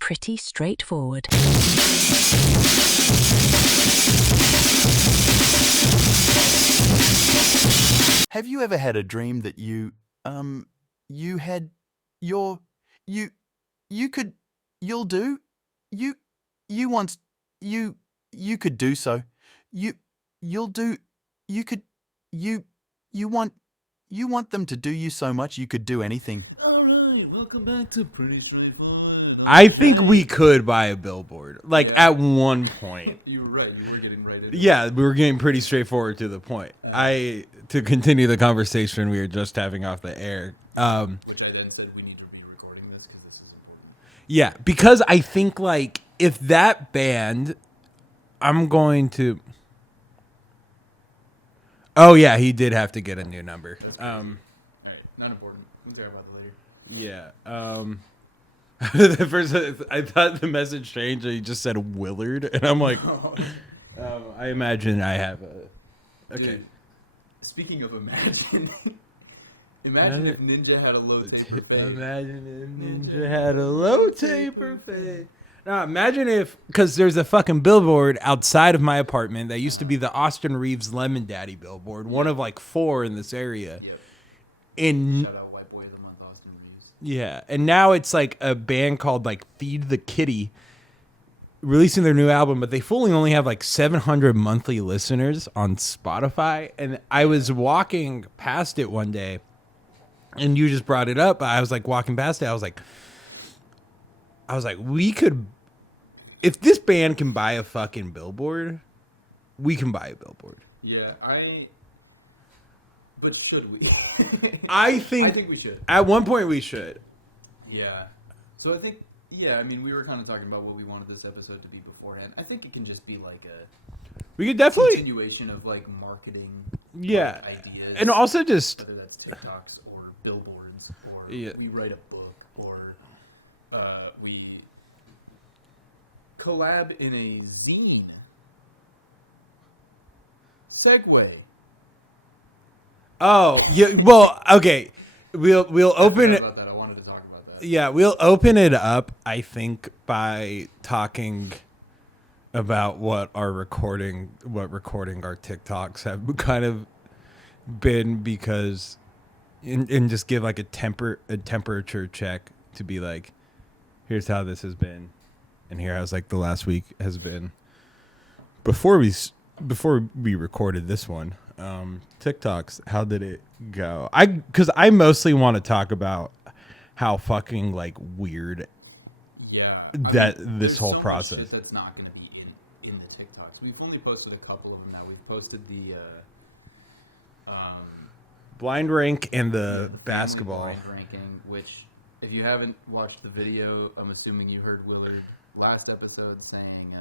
Pretty straightforward. Have you ever had a dream that you had your you you could you'll do you you once you could do so you you'll do you could you you want them to do you so much you could do anything. Alright, welcome back to Pretty Straightforward. I think we could buy a billboard. Like, at one point. You were right. You were getting right into it. Yeah, we were getting pretty straightforward to the point. To continue the conversation we were just having off the air. Which I then said we need to be recording this because this is important. Yeah, because I think, like, if that band, I'm going to... Oh, yeah, he did have to get a new number. Alright, not important. We'll talk about it later. Yeah. The first, I thought the message changed and he just said Willard. And I'm like, I imagine I have a... Okay. Dude, speaking of imagine... Imagine if Ninja had a low taper fade. Imagine if Ninja had a low taper fade. Now, imagine if, because there's a fucking billboard outside of my apartment that used to be the Austin Reeves Lemon Daddy billboard, one of like 4 in this area. Yep. Shout out White Boy of the Month, Austin Reeves. Yeah, and now it's like a band called like Feed the Kitty releasing their new album, but they fully only have like 700 monthly listeners on Spotify. And I was walking past it one day, and you just brought it up. I was like walking past it. I was like, we could, if this band can buy a fucking billboard, we can buy a billboard. Yeah, but should we? I think we should. At one point we should. Yeah. So I think, I mean, we were kind of talking about what we wanted this episode to be beforehand. I think it can just be like We could definitely continuation of like marketing yeah ideas. And also just whether that's TikToks or billboards or Yeah. we write a book or we collab in a zine. Segway. Oh, yeah. Well, okay. We'll open it. About that. I wanted to talk about that. Yeah, we'll open it up. I think by talking about what recording our TikToks have kind of been, because and just give like a temperature check to be like, here's how this has been, and here how's like the last week has been before we recorded this one. TikToks, how did it go? Because I mostly want to talk about how fucking like weird this whole process. Much shit that's not going to be in the TikToks. We've only posted a couple of them now. We've posted the blind rank and the basketball blind ranking, which if you haven't watched the video, I'm assuming you heard Willard last episode saying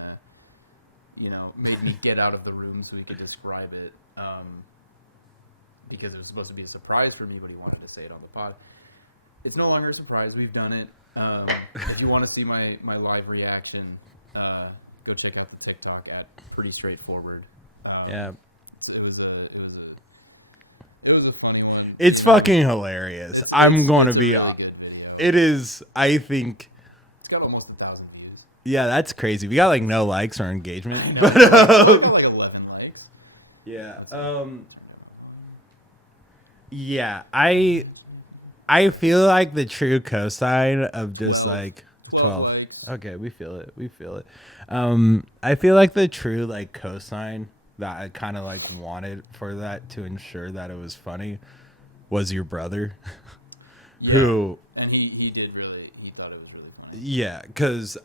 made me get out of the room so he could describe it, because it was supposed to be a surprise for me, but he wanted to say it on the pod. It's no longer a surprise. We've done it. If you want to see my live reaction, go check out the TikTok at Pretty Straightforward. Yeah, It was a funny one. it's fucking hilarious. I'm going to be really on. Good video. It is. I think. It's got almost 1,000 views. Yeah, that's crazy. We got like no likes or engagement, I know. but It's got like 11 likes. yeah. Yeah, I feel like the true cosign of just 12. like 12 12. likes. Okay, we feel it. I feel like the true like cosign that I kind of like wanted for that to ensure that it was funny was your brother, Yeah. who And he thought it was really funny. yeah, because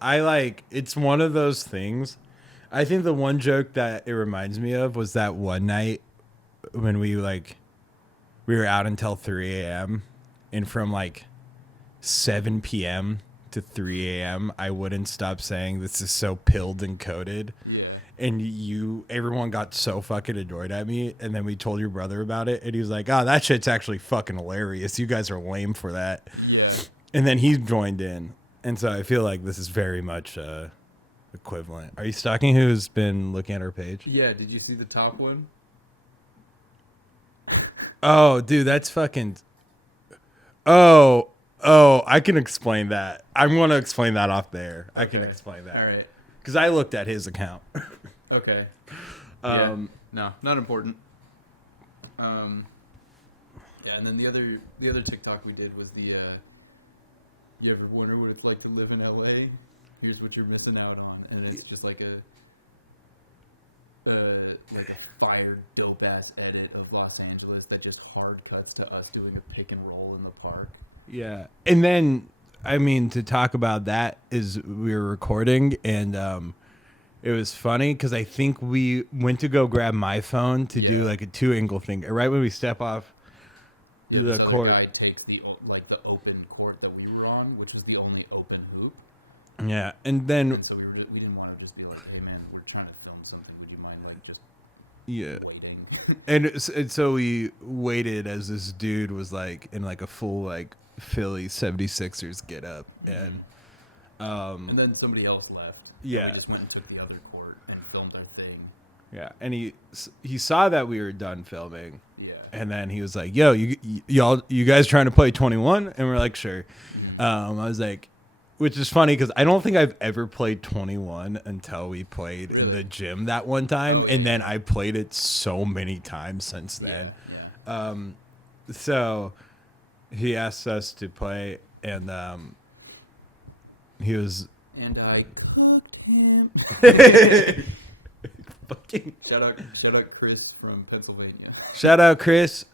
it's one of those things. I think the one joke that it reminds me of was that one night when we were out until 3 a.m. and from like 7 p.m. to 3 a.m. I wouldn't stop saying this is so pilled and coded. Yeah. And everyone got so fucking annoyed at me. And then we told your brother about it. And he was like, oh, that shit's actually fucking hilarious. You guys are lame for that. Yeah. And then he joined in. And so I feel like this is very much equivalent. Are you stalking who's been looking at our page? Yeah, did you see the top one? Oh, dude, that's fucking... Oh, Oh, I can explain that. I'm going to explain that off there. I can Okay. explain that. All right. Because I looked at his account. Okay. Um, No, not important. Yeah, and then the other TikTok we did was the you ever wonder what it's like to live in LA? Here's what you're missing out on, and it's just like a fire dope ass edit of Los Angeles that just hard cuts to us doing a pick and roll in the park. Yeah. And then, I mean, to talk about that is we were recording and it was funny because I think we went to go grab my phone to do Yeah. like a 2-angle thing. Right when we step off Yeah, the this other court. guy takes the open court that we were on, which was the only open hoop. Yeah. And then, And so we didn't want to just be like, hey man, we're trying to film something. Would you mind like just yeah. waiting? And so we waited as this dude was like in like a full like Philly 76ers get up. And And then somebody else left. Yeah. And we just went and took the other court and filmed our thing. yeah. And he saw that we were done filming. Yeah. And then he was like, "Yo, you guys trying to play 21?" And we're like, "Sure." I was like, which is funny because I don't think I've ever played 21 until we played in the gym that one time, and then I played it so many times since then. Yeah. So he asked us to play, and he was And I cooked him. fucking. Shout out Chris from Pennsylvania. Shout out Chris.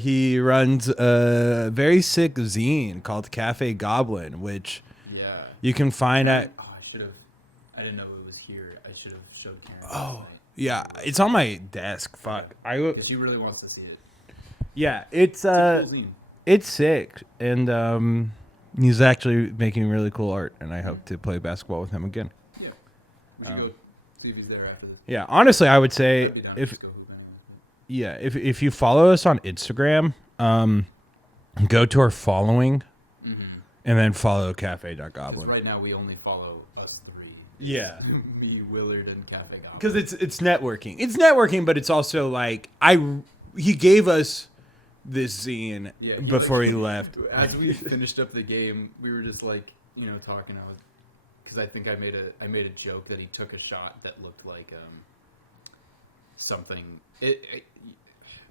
He runs a very sick zine called Cafe Goblin, which Yeah. you can find at. Oh, I didn't know it was here. I should have showed Karen. Oh, yeah, it's on my desk. Fuck, Because she really wants to see it. Yeah, it's It's a cool zine. it's sick, and he's actually making really cool art, and I hope to play basketball with him again. Yeah. We should go see if he's there after this. Yeah, honestly, I would say I'd be down to if just go hoop anyway. if you follow us on Instagram, go to our following, and then follow Because cafe.goblin. right now we only follow us three. Yeah. Me, Willard, and Cafe Goblin. Because it's networking. It's networking, but it's also like he gave us this zine Yeah, before he left. As we finished up the game, we were just like, talking. Because I think I made a joke that he took a shot that looked like something.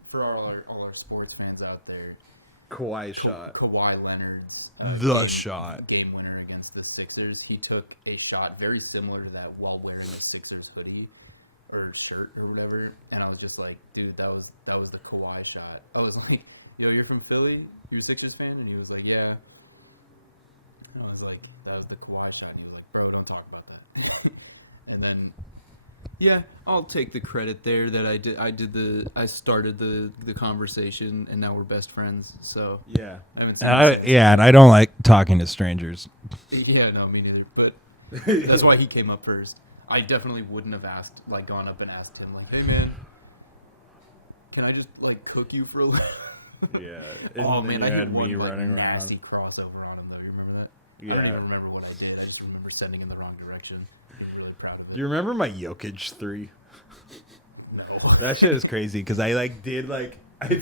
For all our sports fans out there, Kawhi shot. Kawhi Leonard's The shot. game winner against the Sixers. He took a shot very similar to that while wearing a Sixers hoodie or shirt or whatever, and I was just like, dude, that was the Kawhi shot. I was like, you're from Philly? You're a Sixers fan? And he was like, yeah. And I was like, that was the Kawhi shot. And he was like, bro, don't talk about that. And then, yeah, I'll take the credit there that I started the conversation, and now we're best friends. So Yeah. I haven't seen And I don't like talking to strangers. Yeah, no, me neither. But that's why he came up first. I definitely wouldn't have gone up and asked him, like, hey man, can I just cook you for a little? Yeah. Oh man, I had had one me running nasty around. crossover on him though. You remember that? I Yeah. don't even remember what I did. I just remember sending in the wrong direction. I was really proud of it. Do you remember my Jokic 3? No. That shit is crazy because I did I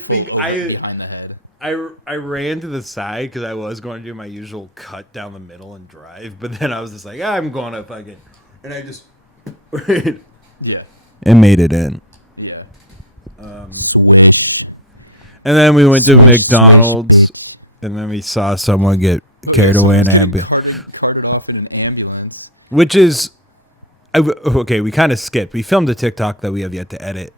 think behind the head. I ran to the side because I was going to do my usual cut down the middle and drive, but then I was just like, I'm going to fucking, and I just Yeah. and made it in. Yeah. Switch. And then we went to McDonald's, and then we saw someone get carried away in an ambulance, Carted off in an ambulance. which is, okay. We kind of skipped. We filmed a TikTok that we have yet to edit,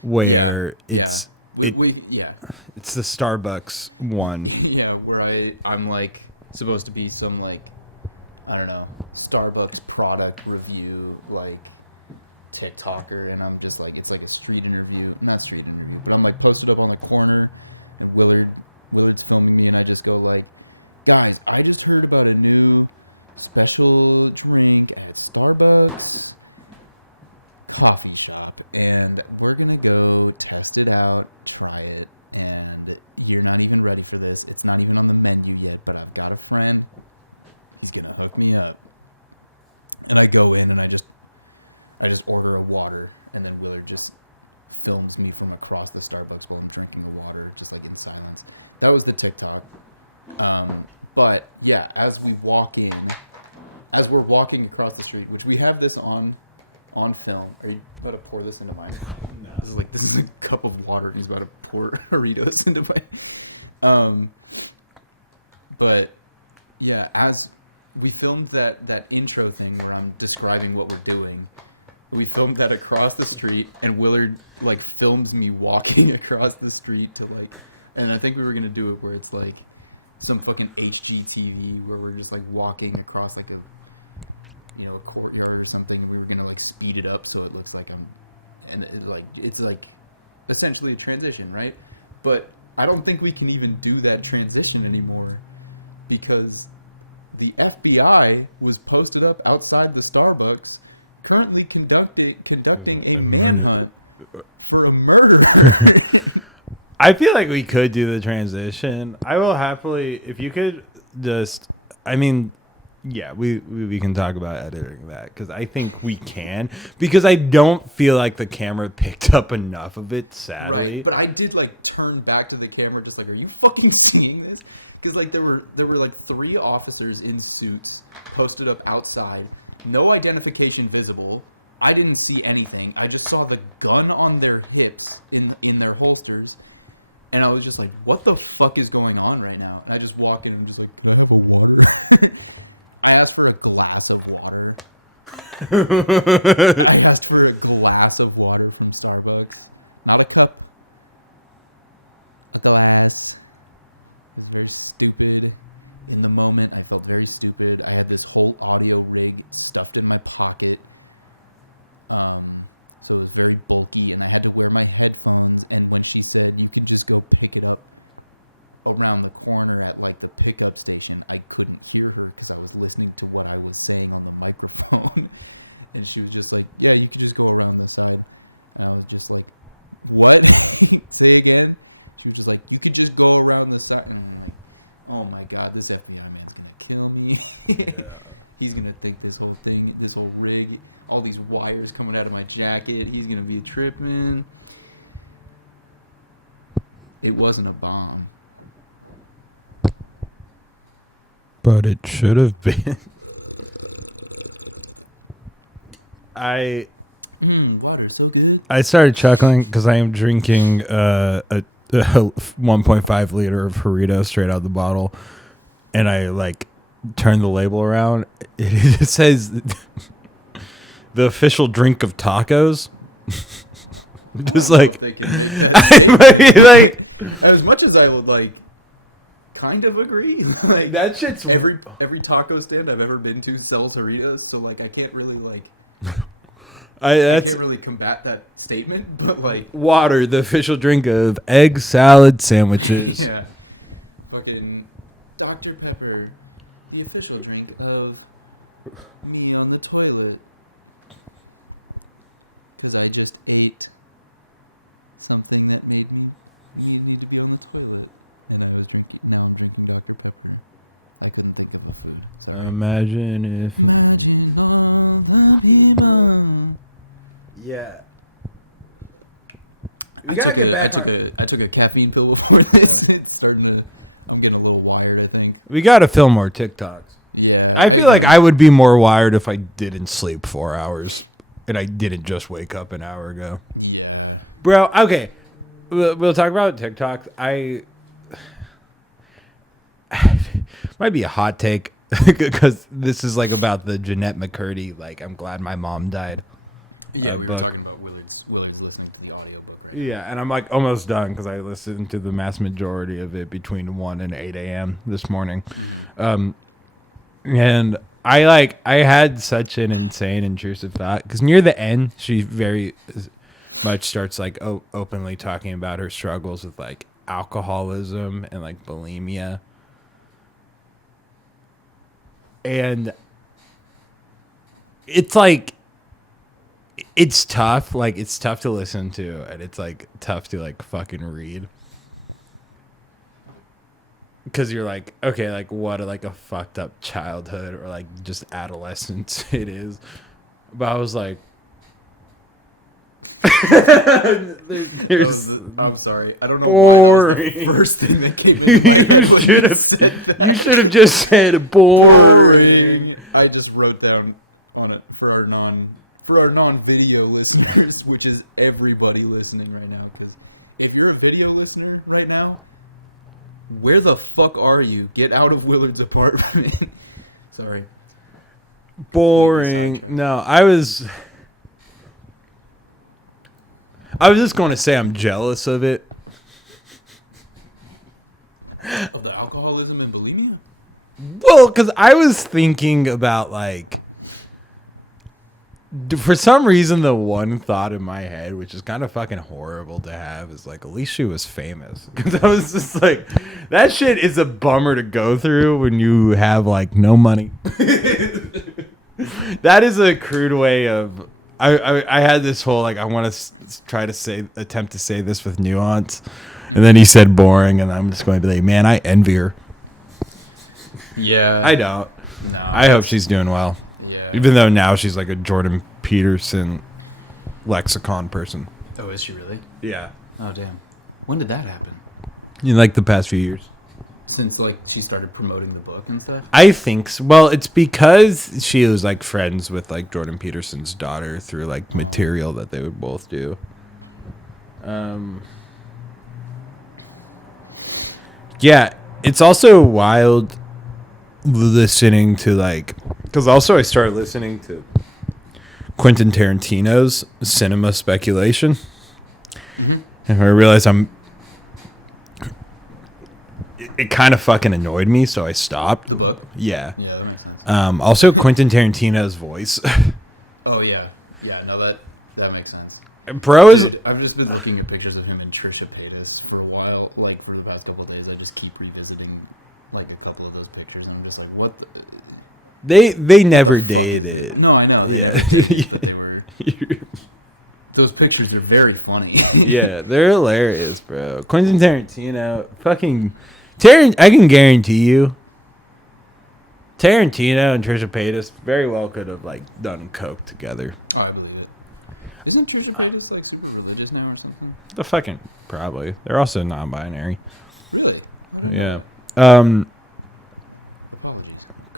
where it's it's the Starbucks one. Yeah, where I'm supposed to be some I don't know, Starbucks product review TikToker, and I'm just it's like a street interview, not street interview, but I'm posted up on a corner, and Willard's filming me, and I just go guys, I just heard about a new special drink at Starbucks coffee shop, and we're gonna go test it out, try it, and you're not even ready for this. It's not even on the menu yet, but I've got a friend. He's gonna hook me up. And I go in and I just order a water, and then Willard just films me from across the Starbucks while I'm drinking the water, just in silence. That was the TikTok. But yeah, as we're walking across the street, which we have this on film. Are you about to pour this into mine? No. This is a cup of water. He's about to pour Doritos into my. But yeah, as we filmed that intro thing where I'm describing what we're doing, we filmed that across the street, and Willard like films me walking across the street to like, and I think we were gonna do it where it's like some fucking HGTV where we're just like walking across like a a courtyard or something. We were gonna like speed it up so it looks like and it's like essentially a transition, right? But I don't think we can even do that transition anymore because the FBI was posted up outside the Starbucks, currently conducting a manhunt for a murder. I feel like we could do the transition. I will happily, if you could just, I mean, yeah, we can talk about editing that because I think we can, because I don't feel like the camera picked up enough of it, sadly. Right, but I did like turn back to the camera just like, are you fucking seeing this? Because like there were like 3 officers in suits posted up outside, no identification visible. I didn't see anything. I just saw the gun on their hips in their holsters. And I was just like, what the fuck is going on right now? And I just walk in and I'm just like, I have water. I asked for a glass of water. I asked for a glass of water from Starbucks. Not a cup. A glass. It was very stupid. In the moment, I felt very stupid. I had this whole audio rig stuffed in my pocket. So it was very bulky, and I had to wear my headphones. And when she said you could just go pick it up around the corner at like the pickup station, I couldn't hear her because I was listening to what I was saying on the microphone. And she was just like, "Yeah, you can just go around the side." And I was just like, "What? Say it again." She was just like, "You could just go around the side." And I'm like, "Oh my god, this FBI man's gonna kill me." Yeah. He's gonna think this whole thing, this whole rig, all these wires coming out of my jacket, he's gonna be tripping. It wasn't a bomb. But it should have been. Water, so good. I started chuckling because I am drinking a 1.5 liter of Jarrito straight out of the bottle, and I like turn the label around. It says the official drink of tacos. Just like I might be like, as much as I would like, kind of agree. Like that shit's every taco stand I've ever been to sells Doritos, so like I can't really like. I can't really combat that statement, but like water, the official drink of egg salad sandwiches. Yeah. Fucking Dr. Pepper, the official drink of me on the toilet. Because I just ate something that made me to be on the toilet. And I was drinking, now I'm drinking Dr. Pepper. I couldn't think of it. Imagine if. Yeah. We gotta get back I took a caffeine pill before this. It's starting to. I'm getting a little wired, I think. We gotta film more TikToks. Yeah. I feel like I would be more wired if I didn't sleep 4 hours and I didn't just wake up an hour ago. Yeah. Bro, okay. We'll talk about TikTok. Might be a hot take because this is like about the Jeanette McCurdy, like, I'm glad my mom died. Yeah, we were book. talking about Willard's listening to the audiobook, right? Yeah, and I'm like almost done because I listened to the mass majority of it between 1 and 8 a.m. this morning. And I had such an insane intrusive thought because near the end, she very much starts like openly talking about her struggles with like alcoholism and like bulimia. And it's like, it's tough. Like, it's tough to listen to, and it's like tough to like fucking read. Because you're like, okay, like what like a fucked up childhood or like just adolescence it is. But I was like, There's I'm sorry. I don't know. boring. Why first thing that came into my head when said that. You should have just said boring. I just wrote down on it for our non-video listeners, which is everybody listening right now. If you're a video listener right now, where the fuck are you? Get out of Willard's apartment. Sorry. Boring. No, I was just going to say I'm jealous of it. Of the alcoholism and bulimia? Well, because I was thinking about, like, for some reason, the one thought in my head, which is kind of fucking horrible to have, is like, at least she was famous. Because I was just like, that shit is a bummer to go through when you have, like, no money. That is a crude way of. I had this whole, like, I want to attempt to say this with nuance. And then he said boring, and I'm just going to be like, man, I envy her. Yeah. I don't. No. I hope she's doing well. Yeah. Even though now she's like a Jordan Peterson lexicon person. Oh, is she really? Yeah. Oh, damn. When did that happen? In like the past few years. Since, like, she started promoting the book and stuff? I think so. Well, it's because she was like friends with like Jordan Peterson's daughter through like material that they would both do. Yeah, it's also wild listening to like, because also I started listening to Quentin Tarantino's cinema speculation, and I realized it kind of fucking annoyed me, so I stopped. The book? Yeah. Yeah, that makes sense. Also Quentin Tarantino's voice. Oh, yeah. Yeah, no, that makes sense. Bro is. Dude, I've just been looking at pictures of him and Trisha Paytas for a while. Like, for the past couple of days, I just keep revisiting, like, a couple of those pictures, and I'm just like, what the... They never dated. No, I know. Yeah. They were... Those pictures are very funny. Yeah, they're hilarious, bro. Quentin Tarantino, fucking I can guarantee you, Tarantino and Trisha Paytas very well could have like done coke together. Oh, I believe it. Isn't Trisha Paytas like super religious now or something? The fucking probably. They're also non-binary. Really? Yeah. Apologies.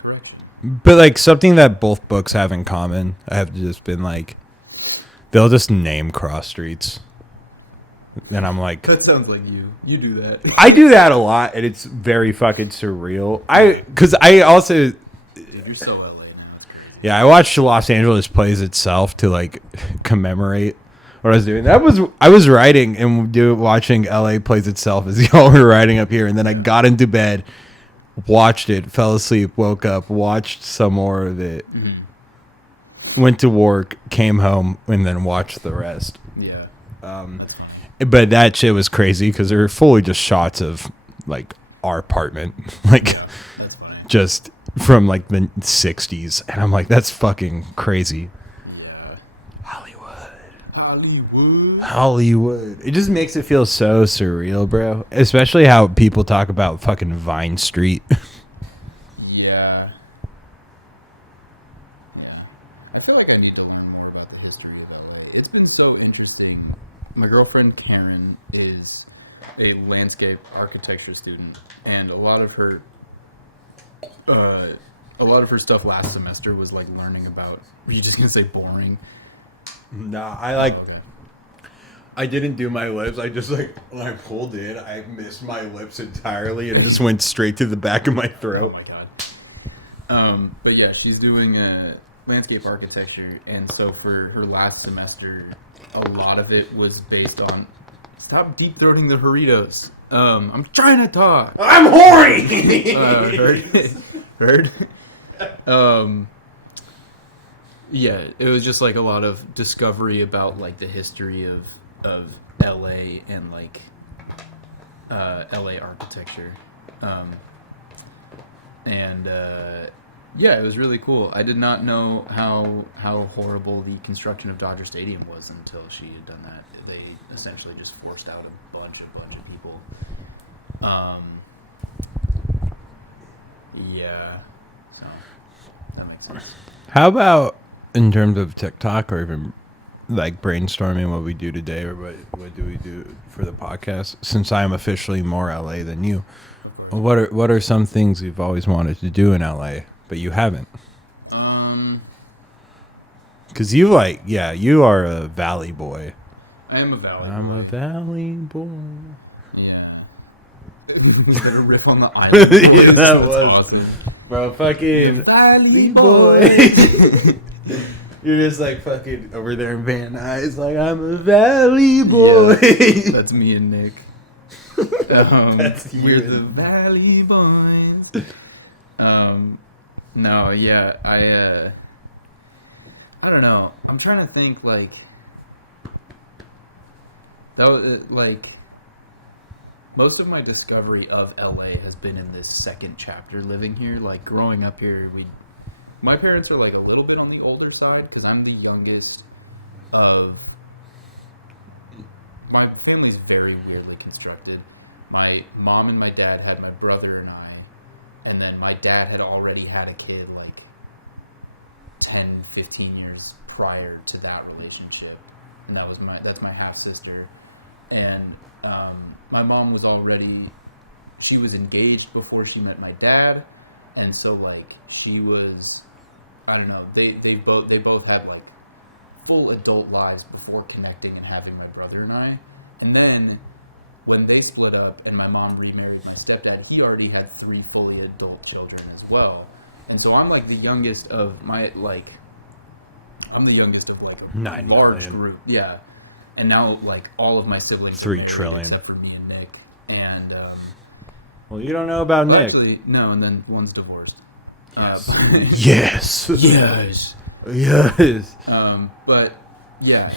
Correction. But like something that both books have in common, I have just been like, they'll just name cross streets. And I'm like, That sounds like you. You do that. I do that a lot, and it's very fucking surreal. Because I also, You're so LA, man. That's crazy. yeah, I watched Los Angeles Plays Itself to like commemorate what I was doing. I was writing and watching LA Plays Itself as y'all were writing up here, and then I got into bed, watched it, fell asleep, woke up, watched some more of it, went to work, came home, and then watched the rest. Yeah. But that shit was crazy because they were fully just shots of like our apartment, like That's funny. just from like the 60s, and I'm like, that's fucking crazy. Yeah. Hollywood. Hollywood. It just makes it feel so surreal, bro. Especially how people talk about fucking Vine Street. Yeah. I feel like I need to learn more about the history of LA. It's been so interesting. My girlfriend Karen is a landscape architecture student, and a lot of her stuff last semester was like learning about. Were you just gonna say boring? Nah, I like. Okay. I didn't do my lips. I just like when I pulled in, I missed my lips entirely and just went straight to the back of my Oh throat. my god. But yeah, she's doing landscape architecture, and so for her last semester, a lot of it was based on. Stop deep throating the Doritos. I'm trying to talk. I'm horny. Heard. Yeah, it was just like a lot of discovery about like the history of LA and like LA architecture. Yeah, it was really cool. I did not know how horrible the construction of Dodger Stadium was until she had done that. They essentially just forced out a bunch of people. Yeah, so that makes sense. How about in terms of TikTok or even like brainstorming what we do today or what do we do for the podcast, since I'm officially more LA than you, Of course. what are some things you've always wanted to do in LA but you haven't? Because you you are a valley boy. I am a valley. I'm a valley boy. Yeah. Better riff on the island. Yeah, that That's was awesome. bro, fucking Valley boy. You're just like fucking over there in Van Nuys, like I'm a valley boy. Yeah, that's me and Nick. That's you We're and- the Valley Boys. No, yeah, I don't know. I'm trying to think like that was, like most of my discovery of LA has been in this second chapter living here. Like growing up here, my parents are like a little bit on the older side because I'm the youngest of. My family's very weirdly constructed. My mom and my dad had my brother and I, and then my dad had already had a kid like 10, 15 years prior to that relationship, and that's my half sister, and my mom was she was engaged before she met my dad, and so like she was, I don't know, they both had like full adult lives before connecting and having my brother and I. And then when they split up and my mom remarried my stepdad, he already had 3 fully adult children as well. And so I'm like the youngest of I'm the youngest of like a 9 large million. group. Yeah. And now like all of my siblings 3 are married trillion. except for me and Nick. And Well, you don't know about well, Nick. actually no, and then one's divorced. Yes. Yes. Yes. But yeah,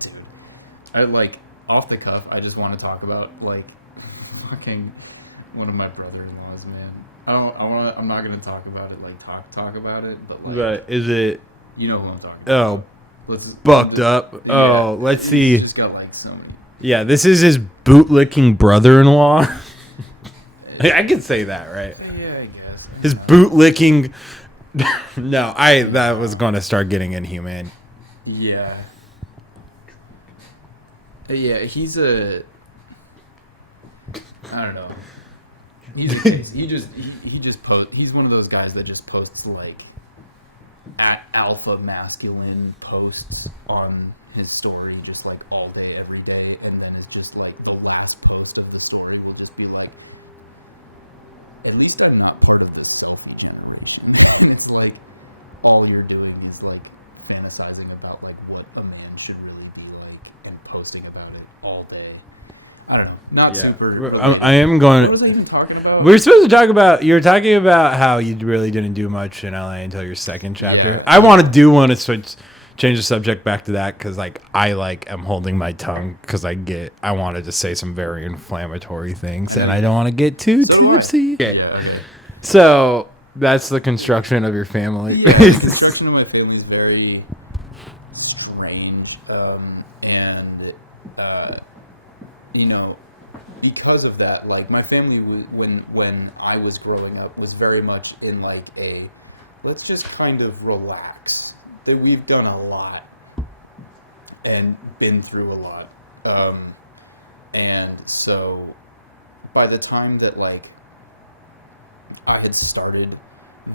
dude, I like off the cuff. I just want to talk about like fucking one of my brother-in-laws, man. I'm not gonna talk about it. Like talk about it, but like But is it you know who I'm talking about. oh Let's bucked up? Yeah. Oh, let's He's see. just got like so many. Yeah, this is his bootlicking brother-in-law. I can say that, right? Yeah, I guess. His bootlicking. No, that was gonna start getting inhumane. Yeah. Yeah, he's a. I don't know. He's a case. He just post. He's one of those guys that just posts like alpha masculine posts on his story, just like all day, every day, and then it's just like the last post of the story will just be like, "At least I'm not part of this selfish generation." It's like all you're doing is like fantasizing about like what a man should really be like and posting about it all day. I don't know. Not super. I am going. What was I even talking about? We were supposed to talk about. You were talking about how you really didn't do much in LA until your second chapter. Yeah. I want to change the subject back to that because I am holding my tongue because I wanted to say some very inflammatory things and I don't want to get too So do I. tipsy. Yeah. Okay. So that's the construction of your family. Yeah, the construction of my family is very strange, and you know, because of that, like my family, when I was growing up, was very much in like a let's just kind of relax. That we've done a lot and been through a lot, and so by the time that like I had started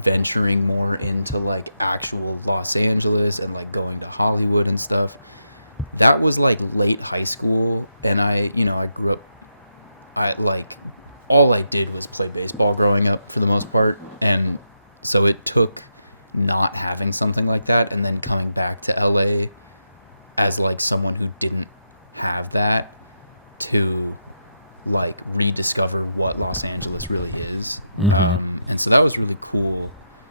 venturing more into like actual Los Angeles and like going to Hollywood and stuff, that was like late high school, and I grew up all I did was play baseball growing up for the most part, and so it took not having something like that and then coming back to LA as like someone who didn't have that to like rediscover what Los Angeles really is. Mhm. And so that was really cool.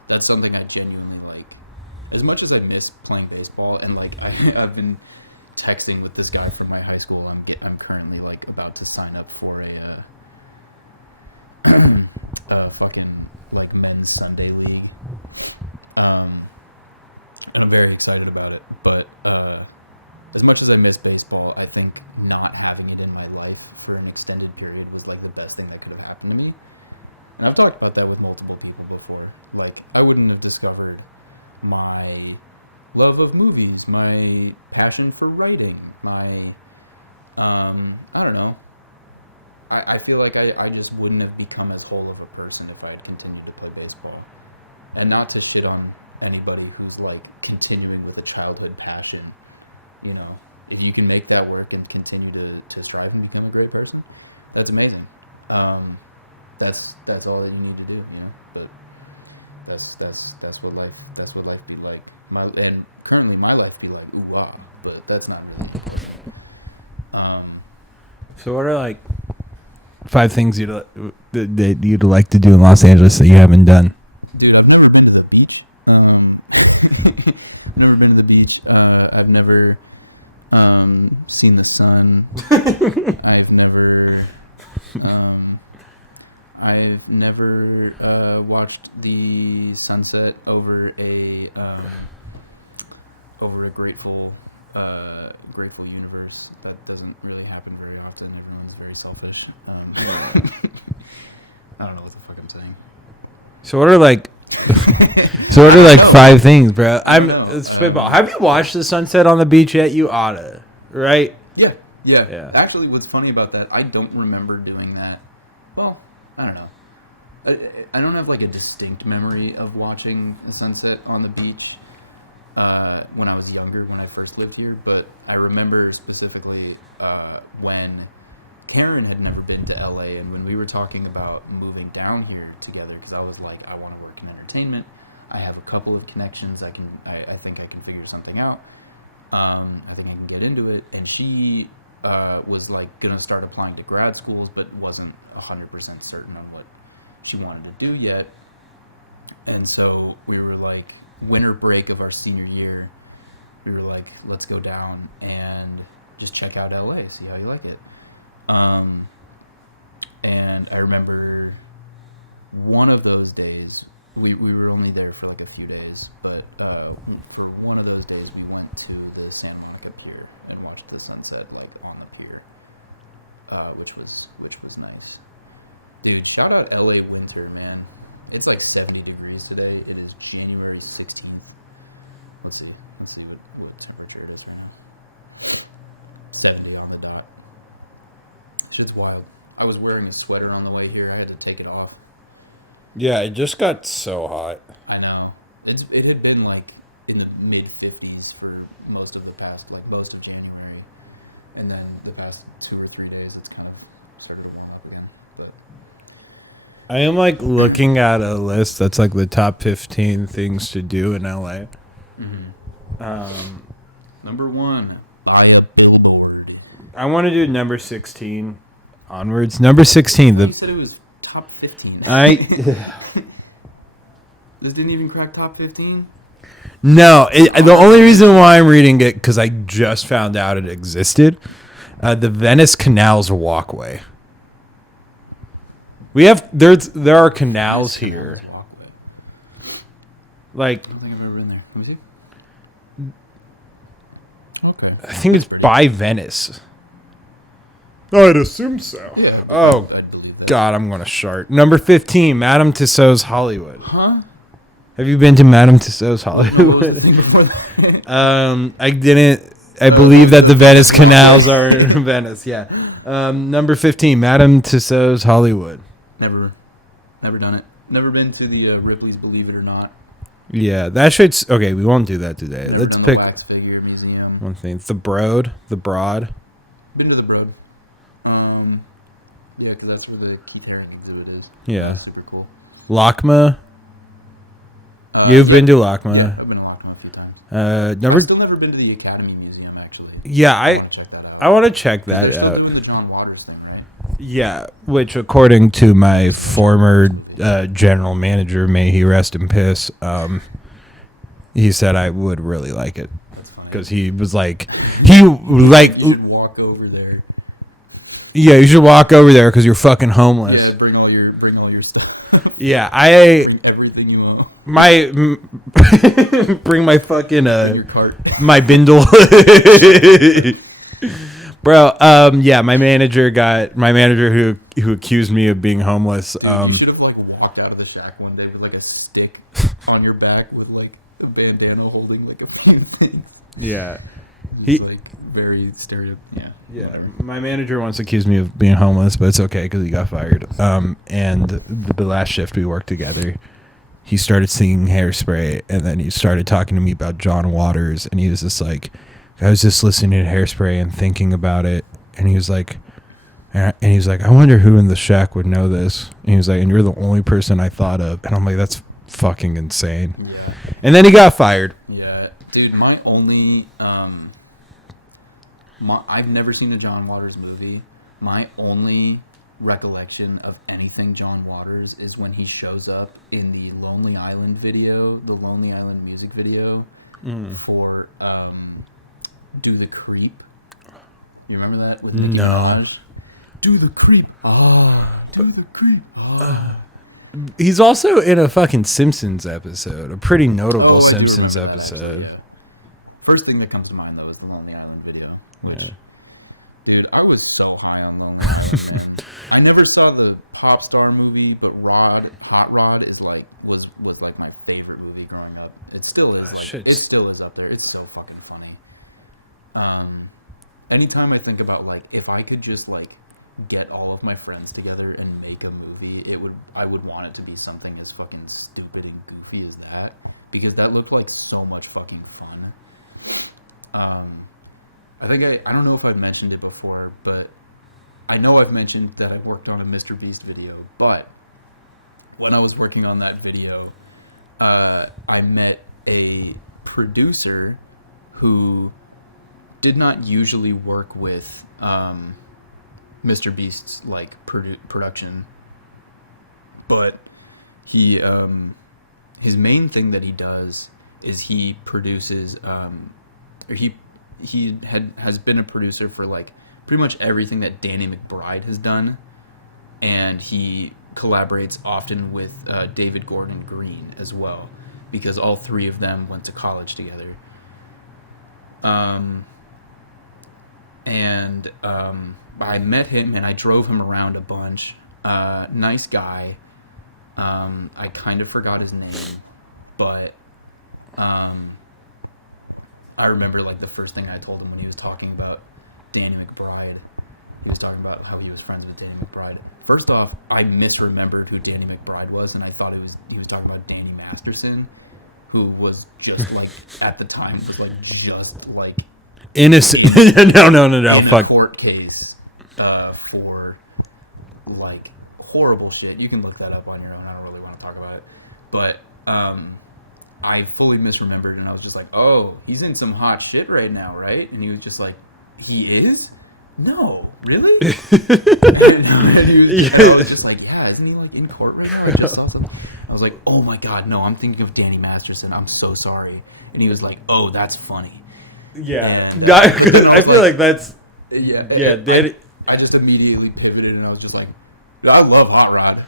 That's something I genuinely like. As much as I miss playing baseball, and like I've been texting with this guy from my high school. I'm currently like about to sign up for a fucking like men's Sunday league, and I'm very excited about it. But as much as I miss baseball, I think not having it in my life for an extended period was like the best thing that could have happened to me. And I've talked about that with multiple people before. Like, I wouldn't have discovered my love of movies, my passion for writing, my I don't know. I feel like I just wouldn't have become as whole of a person if I had continued to play baseball. And not to shit on anybody who's like continuing with a childhood passion. You know, if you can make that work and continue to strive and become a great person, that's amazing. That's all that you need to do, you know. But that's what life be like. And currently my life be like, ooh wow, but that's not really. So what are like 5 things that you'd like to do in Los Angeles that you haven't done? Dude, I've never been to the beach. Never been to the beach. I've never seen the sun. I've never watched the sunset over a grateful universe. That doesn't really happen very often. Everyone's very selfish. I don't know what the fuck I'm saying. So what are like 5 things, bro? It's spitball. Have you watched the sunset on the beach yet? You oughta, right? Yeah. Yeah. Actually, what's funny about that, I don't remember doing that. Well, I don't know. I don't have like a distinct memory of watching the sunset on the beach when I was younger, when I first lived here. But I remember specifically when Karen had never been to LA, and when we were talking about moving down here together, because I was like, I want to work in entertainment. I have a couple of connections. I think I can figure something out. I think I can get into it. And she was like gonna start applying to grad schools, but wasn't 100% certain on what she wanted to do yet. And so we were like, winter break of our senior year, we were like, let's go down and just check out LA, see how you like it. And I remember one of those days, we were only there for like a few days, but for one of those days we went to the Santa Monica Pier and watched the sunset like on the pier, which was nice. Dude, shout out LA winter, man. It's like 70 degrees today. It is January 16th. Let's see what the temperature is right now. 70 on the dot. Which is wild. I was wearing a sweater on the way here. I had to take it off. Yeah, it just got so hot. I know. It had been like in the mid 50s for most of January. And then the past 2 or 3 days it's kind of started to warm up again. But I am like looking at a list that's like the top 15 things to do in LA. Number 1, buy a billboard. I want to do number 16 onwards. Number 16. You said it was top 15. This didn't even crack top 15? No, the only reason why I'm reading it because I just found out it existed. The Venice Canals Walkway. There are canals here. Like I don't think I've ever been there. Let me see. Okay. I think it's by Venice. I'd assume so. Yeah. Oh I'd believe that. God, I'm gonna shart. Number 15, Madame Tussauds Hollywood. Huh? Have you been to Madame Tussauds Hollywood? I didn't. I believe that the Venice canals are in Venice. Yeah. Number 15, Madame Tussauds Hollywood. Never done it. Never been to the Ripley's Believe It or Not. Yeah, that shit's okay. We won't do that today. Never Let's done pick the Wax Figure Museum. one thing. It's the Broad. Been to the Broad. Yeah, because that's where the Keith Haring exhibit is. Yeah. It's super cool. LACMA. You've been to LACMA. Yeah, I've been to LACMA a few times. I've still never been to the Academy Museum, actually. Yeah, I want to check that out. I want to check that They're still out. doing the John Waters thing, right? Yeah, which according to my former general manager, may he rest in piss, he said I would really like it That's funny. because he was like, You should walk over there. yeah, you should walk over there because you're fucking homeless. Yeah, bring all your stuff. Yeah, Bring everything you own. bring my fucking In your cart. my bindle. Bro, yeah, my manager who accused me of being homeless. Dude, you should have like walked out of the shack one day with like a stick on your back with like a bandana holding like a fucking thing. Yeah. He's like very Yeah. Whatever. My manager once accused me of being homeless, but it's okay because he got fired. And the last shift we worked together, he started singing Hairspray, and then he started talking to me about John Waters, and he was just like, I was just listening to Hairspray and thinking about it, and he was like, I wonder who in the shack would know this. And he was like, and you're the only person I thought of, and I'm like, that's fucking insane. Yeah. And then he got fired. Yeah, dude. My only I've never seen a John Waters movie. My only recollection of anything John Waters is when he shows up in the Lonely Island video, the Lonely Island music video for Do the Creep. You remember that? With Nicki No. Minaj? Do the creep. Do the creep. He's also in a fucking Simpsons episode, a pretty notable Oh, I do Simpsons remember that, episode. yeah. First thing that comes to mind, though, is the Lonely Island video. Yeah. Dude, I was so high on Lonely Island. Man. I never saw the Pop Star movie, but Hot Rod is like was like my favorite movie growing up. It still is. Like, it still is up there. It's so fucking funny. Anytime I think about like if I could just like get all of my friends together and make a movie, I would want it to be something as fucking stupid and goofy as that, because that looked like so much fucking fun. I think I don't know if I've mentioned it before, but I know I've mentioned that I worked on a Mr. Beast video, but when I was working on that video, I met a producer who did not usually work with Mr. Beast's like production, but he his main thing that he does is he produces or he has been a producer for like pretty much everything that Danny McBride has done, and he collaborates often with David Gordon Green as well, because all three of them went to college together. I met him and I drove him around a bunch. Nice guy. I kind of forgot his name, but I remember like the first thing I told him when he was talking about Danny McBride. He was talking about how he was friends with Danny McBride. First off, I misremembered who Danny McBride was, and I thought he was talking about Danny Masterson, who was just like at the time was like just like innocent. No, in fuck. a court case for like horrible shit. You can look that up on your own. I don't really want to talk about it, but I fully misremembered, and I was just like, oh, he's in some hot shit right now, right? And he was just like, he is? No, really? I was just like, yeah, isn't he like in court right now? I was like, oh my god, no, I'm thinking of Danny Masterson. I'm so sorry. And he was like, oh, that's funny. Yeah, And, I feel like that's Danny. I just immediately pivoted, and I was just like, I love Hot Rod.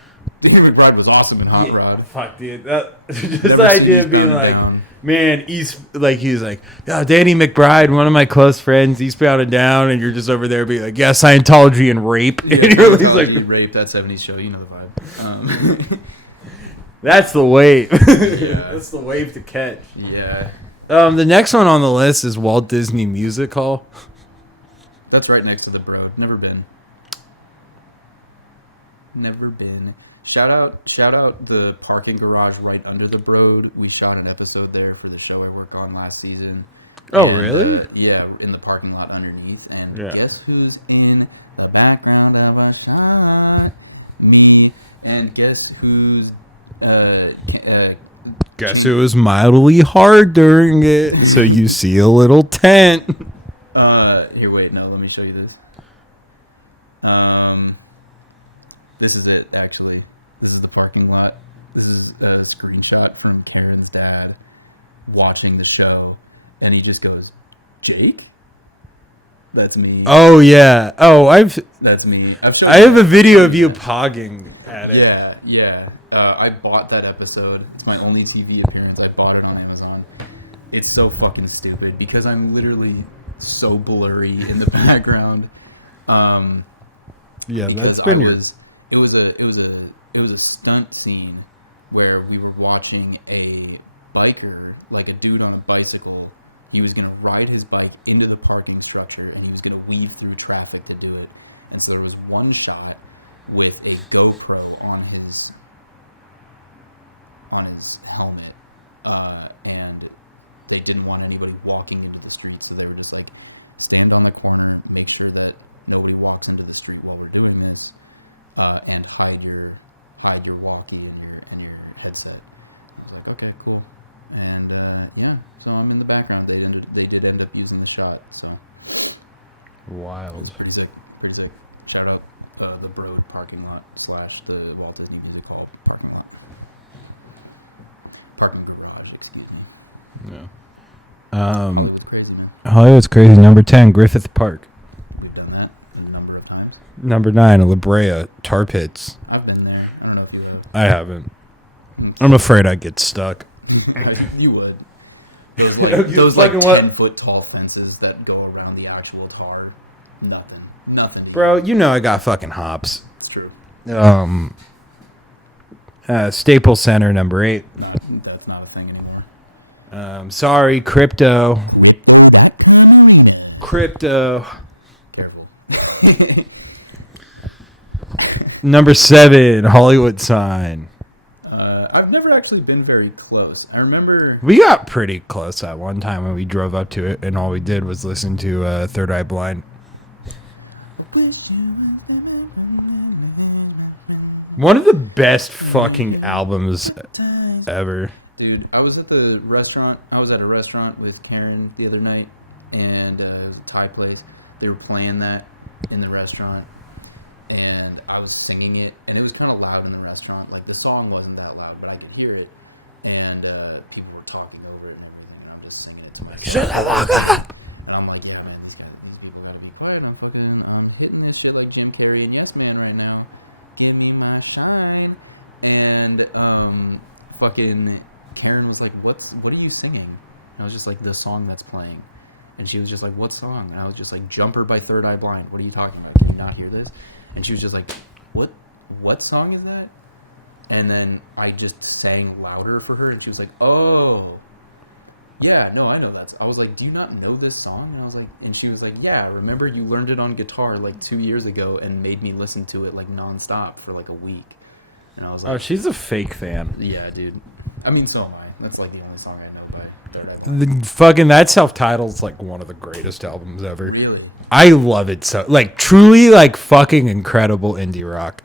Danny McBride was awesome in Hot Rod. Fuck, dude. Just the idea of being like, man, he's like, yeah, Danny McBride, one of my close friends, Eastbound and Down, and you're just over there being like, yeah, Scientology and rape. Yeah, and you're like, rape, that 70s show, you know the vibe. That's the wave. Yeah. That's the wave to catch. Yeah. The next one on the list is Walt Disney Music Hall. That's right next to the Broad. Never been. Shout out the parking garage right under the Broad. We shot an episode there for the show I worked on last season. Oh, really? Yeah, in the parking lot underneath. And guess who's in the background of our shot? Me. And guess who's Guess it was mildly hard during it, so you see a little tent. Here, wait, no, let me show you this. This is it, actually. This is the parking lot. This is a screenshot from Karen's dad watching the show, and he just goes, Jake? That's me. Oh, yeah. Oh, That's me. I have a video of you pogging at it. Yeah. I bought that episode. It's my only TV appearance. I bought it on Amazon. It's so fucking stupid because I'm literally so blurry in the background. Yeah, that's been It was a stunt scene where we were watching a biker, like a dude on a bicycle. He was gonna ride his bike into the parking structure, and he was gonna weave through traffic to do it. And so there was one shot with a GoPro on his helmet, and they didn't want anybody walking into the street, so they were just like, stand on a corner, make sure that nobody walks into the street while we're doing this, and hide your walkie and your headset. Like, okay, cool. And yeah, so I'm in the background. They did end up using the shot. So Wild. pretty sick. Pretty sick. Shout out the Broad parking lot / the Walt Disney Music Hall parking lot. Parking garage, excuse me. Yeah. Hollywood's crazy, man. Hollywood's crazy. Number 10, Griffith Park. We've done that a number of times. Number 9, La Brea Tar Pits. I've been there. I don't know if you have. I haven't. I'm afraid I'd get stuck. You would. Those, You those like fucking what? 10-foot tall fences that go around the actual tar. Nothing. Bro, you know I got fucking hops. It's true. Staples Center, number 8. That's not a thing anymore. Sorry, crypto. Crypto. Careful. Number 7, Hollywood Sign. I've never actually been very close. I remember. We got pretty close that one time when we drove up to it, and all we did was listen to Third Eye Blind. One of the best fucking albums ever. Dude, I was at a restaurant with Karen the other night, and it was a Thai place. They were playing that in the restaurant, and I was singing it, and it was kind of loud in the restaurant. Like, the song wasn't that loud, but I could hear it, and people were talking over it and everything, and I'm just singing it to myself. Shut the fuck up! And I'm like, yeah, man, these people gotta be quiet. I'm hitting this shit like Jim Carrey and Yes Man right now. Give me my shine. And fucking Karen was like, what are you singing? And I was just like, the song that's playing. And she was just like, what song? And I was just like, Jumper by Third Eye Blind. What are you talking about? Did you not hear this? And she was just like, what song is that? And then I just sang louder for her, and she was like, oh, yeah, no, I know that. I was like, do you not know this song? And I was like, and she was like, yeah, remember you learned it on guitar like 2 years ago and made me listen to it like nonstop for like a week. And I was like, Oh, she's a fake fan. yeah, dude. I mean, so am I. That's like the only song I know by Third Eye Blind. The fucking that self-titled's like one of the greatest albums ever. Really? I love it so, like, truly, like, fucking incredible indie rock.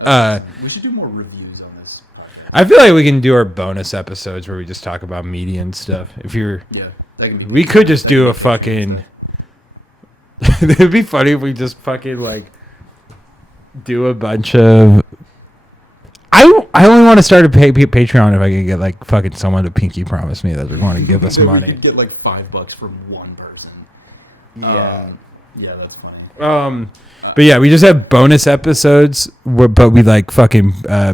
We should do more reviews on this podcast. I feel like we can do our bonus episodes where we just talk about media and stuff. If you're, Yeah, that can be. we could just do a fucking. It'd be funny if we just fucking like do a bunch of. I only want to start a Patreon if I can get like fucking someone to pinky promise me that they're going to give us We money. could get like $5 from one person. Yeah. Yeah, that's funny. But yeah, we just have bonus episodes, but we like fucking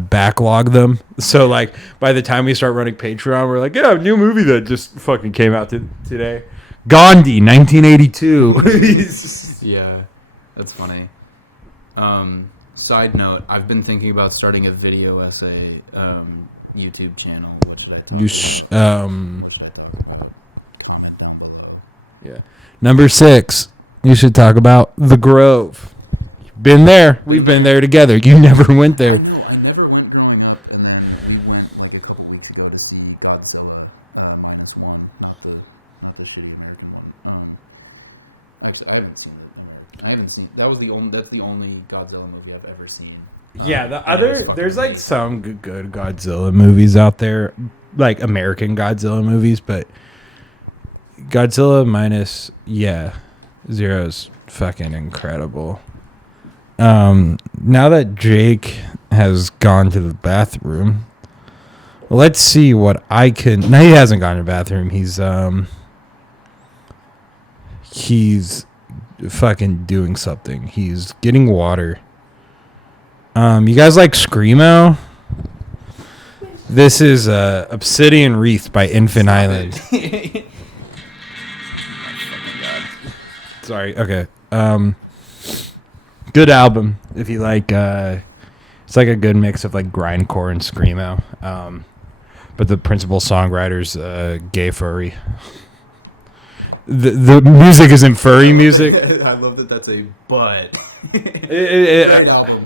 backlog them. So like by the time we start running Patreon, we're like, yeah, a new movie that just fucking came out today, Gandhi, 1982. Yeah, that's funny. Side note: I've been thinking about starting a video essay YouTube channel. What should I? Yeah. Number 6, you should talk about The Grove. Been there. We've been there together. You never went there. No, I never went growing up, and then we went like a couple weeks ago to see Godzilla -1, not the shitty American one. Actually, I haven't seen it. I haven't seen. That's the only Godzilla movie I've ever seen. Yeah, it's fucking there's like amazing. some good Godzilla movies out there, like American Godzilla movies, but Godzilla minus Zero's fucking incredible. Now that Jake has gone to the bathroom, let's see what I can. No, he hasn't gone to the bathroom. He's fucking doing something. He's getting water. You guys like Screamo? This is Obsidian Wreath by Infant Island. Sorry. Okay. Good album. If you like, it's like a good mix of like grindcore and screamo. but the principal songwriter's gay furry. The music isn't furry music. I love that that's a but. Great Great album.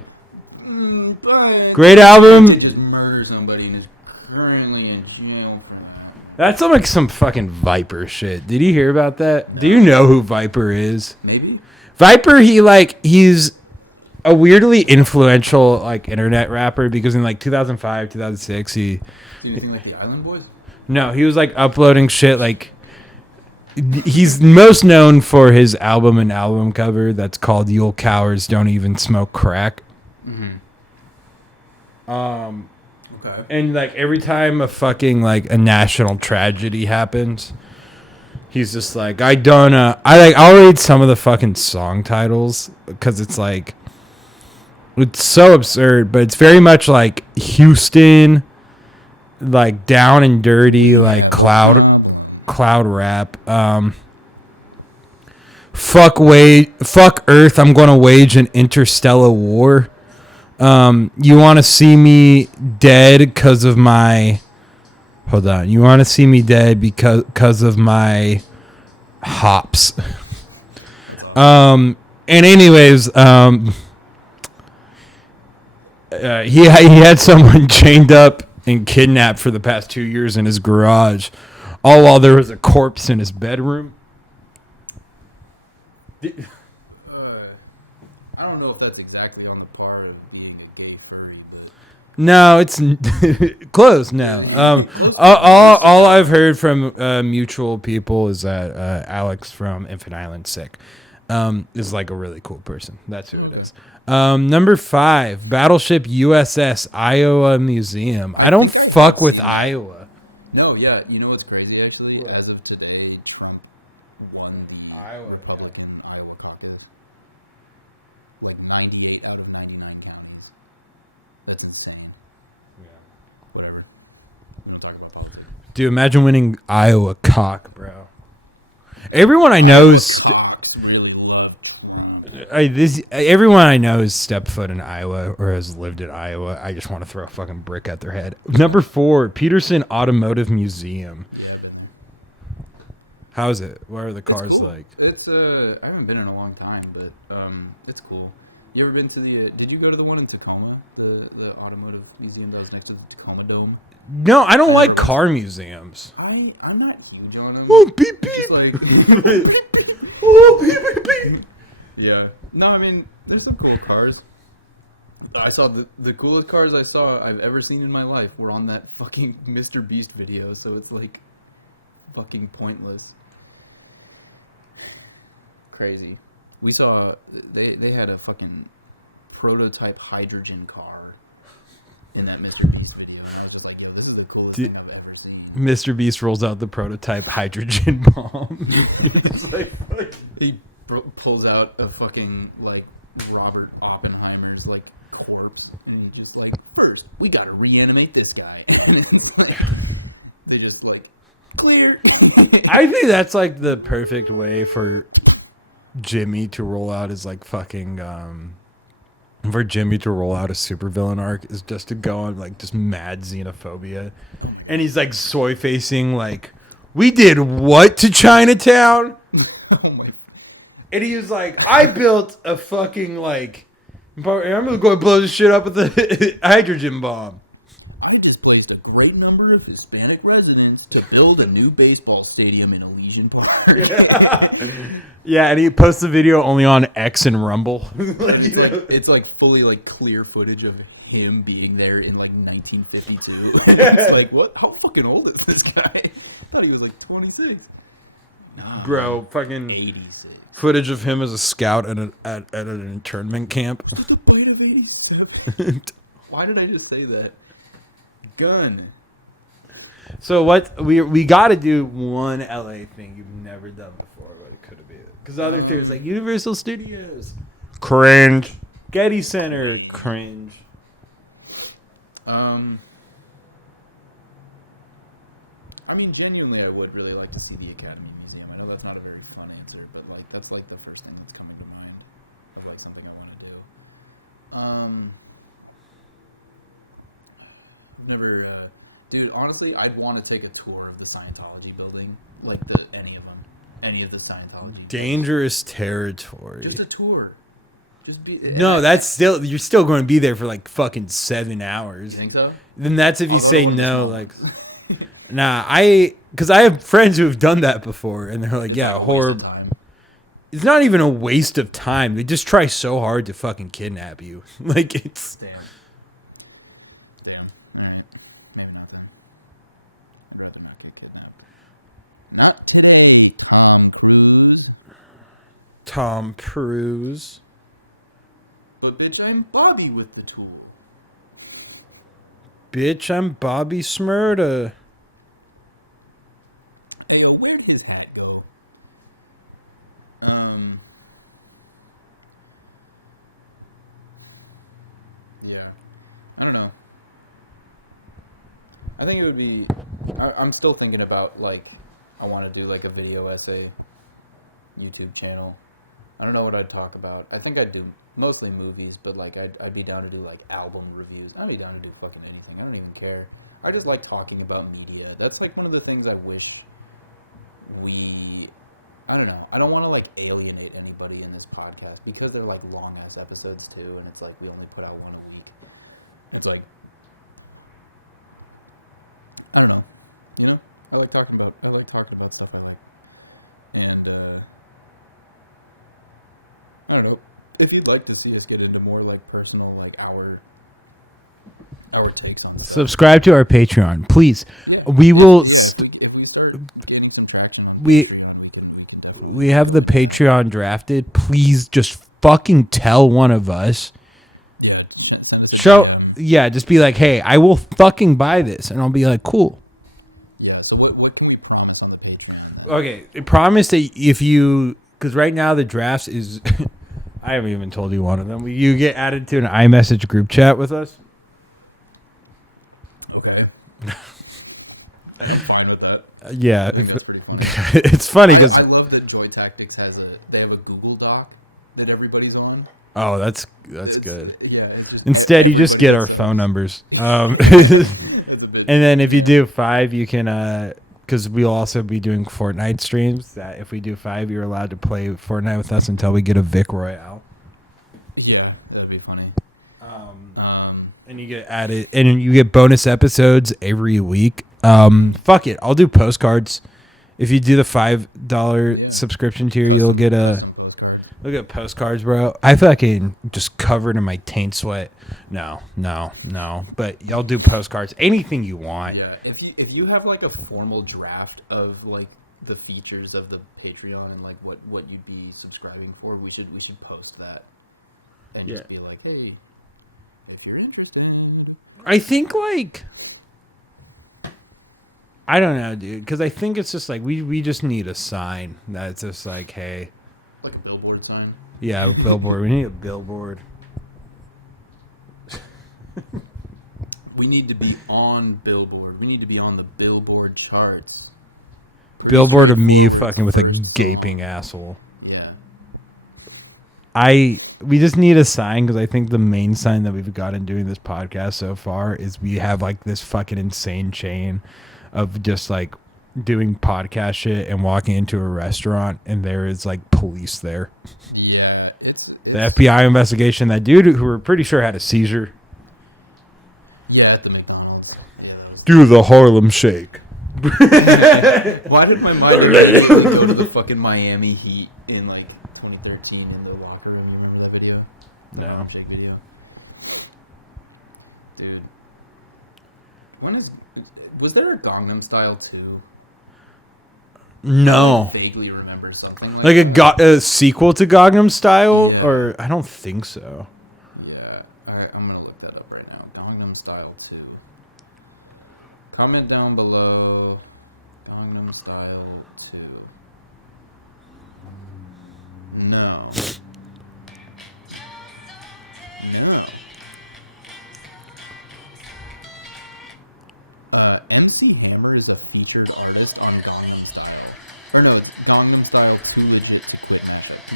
But Great he album. did just murder somebody and is currently in jail for that. That's like some fucking Viper shit. Did you hear about that? Do you know who Viper is? Maybe? Viper, he's a weirdly influential like internet rapper because in like 2005, 2006, Do you think like the Island Boys? he was like uploading shit like he's most known for his album and album cover that's called "You'll Cowards Don't Even Smoke Crack." Okay. And like every time a fucking like a national tragedy happens, he's just like, I'll read some of the fucking song titles because it's like it's so absurd, but it's very much like Houston, like down and dirty, like cloud rap. Fuck Earth, I'm gonna wage an interstellar war. You want to see me dead because of my... Hold on. You want to see me dead because of my hops. And anyways, he had someone chained up and kidnapped for the past 2 years in his garage, all while there was a corpse in his bedroom. I don't know if that's exactly on the par of being a gay furry. No, it's close. No, all I've heard from mutual people is that Alex from Infinite Island's sick. Is like a really cool person. That's who it is. Number 5, Battleship USS Iowa Museum. I don't fuck with Iowa. No, yeah. You know what's crazy, actually? What? As of today, Trump won the Iowa, Republican Iowa caucus. Like 98 out of 99 counties. That's insane. Yeah. Whatever. We don't talk about politics. Dude, imagine winning Iowa cock, bro. Everyone I know is Cox really love Trump. everyone I know has stepped foot in Iowa or has lived in Iowa. I just want to throw a fucking brick at their head. Number 4, Peterson Automotive Museum. How's it? What are the cars cool. like? It's I haven't been in a long time, but it's cool. You ever been to the? Did you go to the one in Tacoma, the automotive museum that was next to the Tacoma Dome? No, I don't like car museums. I'm not huge on them. Oh, beep beep. It's like, Oh, beep beep beep. yeah. No, I mean, there's some cool cars. I saw the coolest cars I've ever seen in my life were on that fucking Mr. Beast video. So it's like fucking pointless. Crazy. We saw they had a fucking prototype hydrogen car in that Mr. Beast video. And I was just like, yo, this is the coolest thing I've ever seen. Mr. Beast rolls out the prototype hydrogen bomb. You're just like, fuck. He pulls out a fucking like Robert Oppenheimer's like corpse, and he's like, first we gotta reanimate this guy, and it's like they just like clear. I think that's like the perfect way for Jimmy to roll out his like fucking for Jimmy to roll out a supervillain arc is just to go on like just mad xenophobia, and he's like soy facing like, we did what to Chinatown? Oh my! And he was like, I built a fucking like, I'm gonna go blow this shit up with a hydrogen bomb. I displaced a great number of Hispanic residents to build a new baseball stadium in Elysian Park. Yeah, and he posts the video only on X and Rumble. Like, you know? It's like fully like clear footage of him being there in like 1952. It's like, what? How fucking old is this guy? I thought he was like 26. Nah, Bro, fucking 86. footage of him as a scout at an internment camp. Why did I just say that? Gun. So what we got to do one LA thing you've never done before. What it could have been, because other theaters like Universal Studios, cringe. Getty Center, cringe. I mean, genuinely, I would really like to see the Academy Museum. I know that's not a very fun answer, but like that's like the first thing that's coming to mind of like something I want to do. I've never Dude, honestly, I'd want to take a tour of the Scientology building, like any of the Scientology. Dangerous territory. Just a tour. Just be. No, that's still you're still going to be there for like fucking 7 hours. You think so? Then that's if you I'll go say to one of the no. small Like, ones. nah, because I have friends who have done that before, and they're like, Just yeah, a waste of horrible. time. It's not even a waste of time. They just try so hard to fucking kidnap you. Like it's. Damn. All right. Man, my friend. I'd rather not get kidnapped. Not today, Tom Cruise. Tom Cruise. But bitch, I'm Bobby with the tool. Bitch, I'm Bobby Smurda. Hey, where'd his hat go? Yeah. I don't know. I think it would be. I'm still thinking about, like, I want to do, like, a video essay YouTube channel. I don't know what I'd talk about. I think I'd do mostly movies, but, like, I'd be down to do, like, album reviews. I'd be down to do fucking anything. I don't even care. I just like talking about media. That's, like, one of the things I wish I don't know. I don't want to, like, alienate anybody in this podcast because they're, like, long-ass episodes, too, and it's, like, we only put out one a week. It's, like, I don't know. You know? I like talking about stuff I like. And, I don't know. If you'd like to see us get into more, like, personal, like, our takes on this. Subscribe to our Patreon, please. Yeah. We will. If we start getting some traction on We- Patreon, We have the Patreon drafted. Please just fucking tell one of us. yeah, send us a Show. Patreon. Yeah, just be like, hey, I will fucking buy this, and I'll be like, cool. Yeah, so what can we promise on the Patreon? Okay, promise that if you, because right now the drafts is, I haven't even told you one of them. You get added to an iMessage group chat with us. Okay. I'm fine with that. Yeah, I think that's pretty funny. it's funny because I love that Joy Tactics they have a Google Doc that everybody's on. oh, that's It's- good. Yeah. It's just, Instead, you just get our phone numbers. It's a bit- And then if you do 5, you can, because we'll also be doing Fortnite streams. That if we do 5, you're allowed to play Fortnite with us until we get a Vic Royale. yeah, that'd be funny. And you get added, and you get bonus episodes every week. Fuck it, I'll do postcards. If you do the $5 subscription tier, you'll get look at postcards, bro. I fucking just covered in my taint sweat. No. But y'all do postcards, anything you want. Yeah, if you have like a formal draft of like the features of the Patreon and like what you'd be subscribing for, we should post that and Yeah. just be like, hey, if you're interested. I think like I don't know, dude, because I think it's just like we just need a sign that's just like, hey, Like a billboard sign. yeah, a billboard. We need a billboard. We need to be on Billboard. We need to be on the Billboard charts. Billboard of me fucking with a gaping asshole. Yeah. We just need a sign because I think the main sign that we've gotten doing this podcast so far is we have like this fucking insane chain of just like doing podcast shit and walking into a restaurant and there is like police there. Yeah. The FBI investigation, that dude who we're pretty sure had a seizure. Yeah, at the McDonald's. Yeah, Do the Harlem Shake. why did my mind immediately go to the fucking Miami Heat in like 2013 in their locker room? Remember that video? The No. Harlem Shake video. Dude. Was there a Gangnam Style 2? No. I vaguely remember something Like that. a sequel to Gangnam Style? Yeah. Or I don't think so. Yeah, I'm gonna look that up right now. Gangnam Style 2. Comment down below. Gangnam Style 2. No. No. MC Hammer is a featured artist on Gangnam Style. Or no, Gangnam Style 2 is yet to quit Netflix.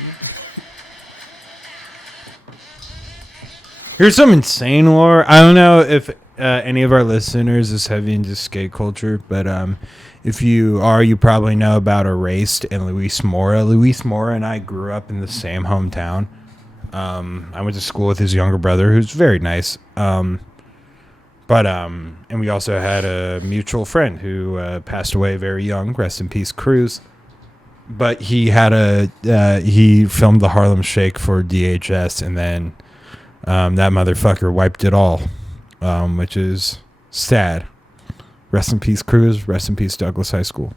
Here's some insane lore. I don't know if any of our listeners is heavy into skate culture, but if you are, you probably know about Erased and Luis Mora. Luis Mora and I grew up in the same hometown. I went to school with his younger brother, who's very nice. And we also had a mutual friend who passed away very young. Rest in peace, Cruz. But he had he filmed the Harlem Shake for DHS, and then that motherfucker wiped it all, which is sad. Rest in peace, Cruz. Rest in peace, Douglas High School.